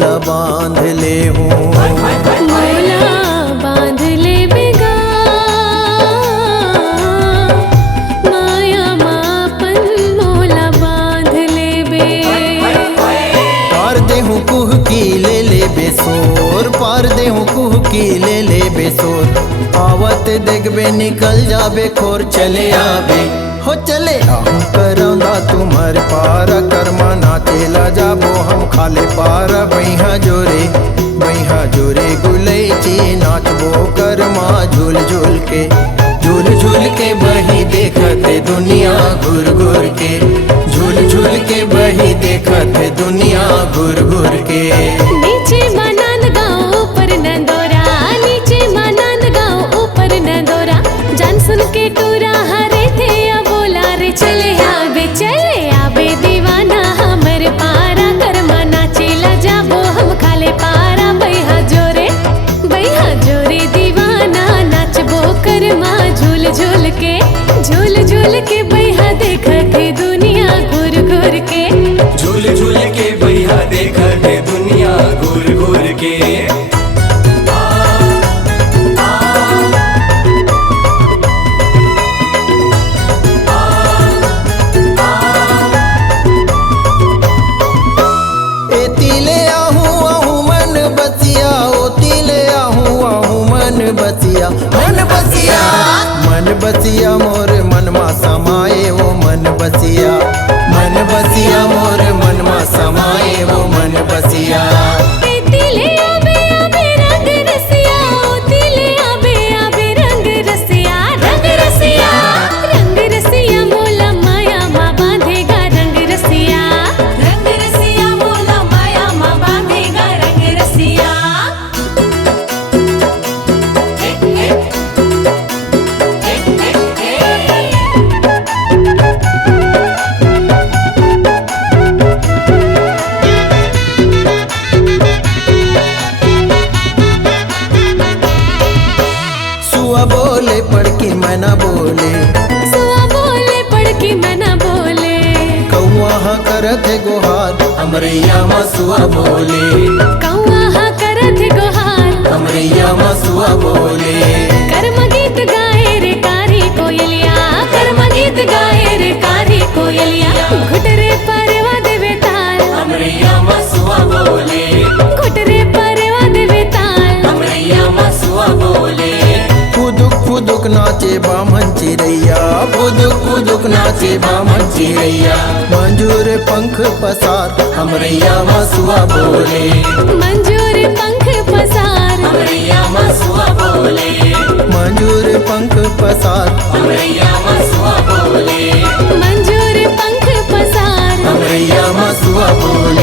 मोला बांध ले हूँ। मोला बांध ले बेगा माया मापन मोला बांध ले बे। पार देहूँ कुह की ले बेसोर, पार देहूँ कुह की ले बेसोर। आवत देखबे निकल जाबे खोर, चले आबे हो चले आहूँ करौंदा तुम्हार पार। कर्मा नाचेला जाबो हम खाले पार, बैहा जोरे गुलैची नाचबो कर्मा झूल झूल के। झूल झूल के बही देखते दुनिया घूर घूर के, झूल झूल के बही देखते दुनिया घूर घूर के। नीचे मानंद गाँव ऊपर नंदोरा, नीचे मानंद गाँव ऊपर नंदोरा। जान सुन के टूरा हरे थे या बोला रे चले आबे दीवाना हमर पारा। कर्मा नाचेला जाबो हम खाले पारा, बैहा जोरे दीवाना नाचबो कर्मा झूल झूल के बैहा देखते दुनिया घूर घूर के। झूल झूल के बैहा देखते दुनिया घूर घूर के। मन बसिया मोर मनमा समाए वो मन बसिया, मन बसिया मोर मनमा समाए वो मन बसिया। तिले आबे आबे रंग रसिया, तिले आबे आबे रंग रसिया, रंग रसिया मोला माया माँ बांधेगा रंग रसिया, मोला माया माँ बांधेगा रंग रसिया। बोले पड़की मैं ना बोले, सुआ बोले पड़की मैं ना बोले। कौआ हाँ करत है गोहार हमरैया मसुआ बोले, कौआ हाँ करत है गोहार हमरैया मसुआ बोले। कर्म गीत गाए रे कारी कोयलिया, कर्म गीत गाए रे कारी कोयलिया। घुटरे परवा देवे ताल हमरैया मसुआ बोले, घुटरे परवा देवे ताल हमरैया मसुआ बोले। फुदुक नाचे बामन चिरैया, फुदुक नाचे बामन चिरैया। मंजूर पंख पसार हमरैया मसुआ बोले, मंजूर पंख पसार हमरैया मसुआ बोले, मंजूर पंख पसार हमरैया मसुआ बोले, मंजूर पंख पसार हमरैया मसुआ बोले।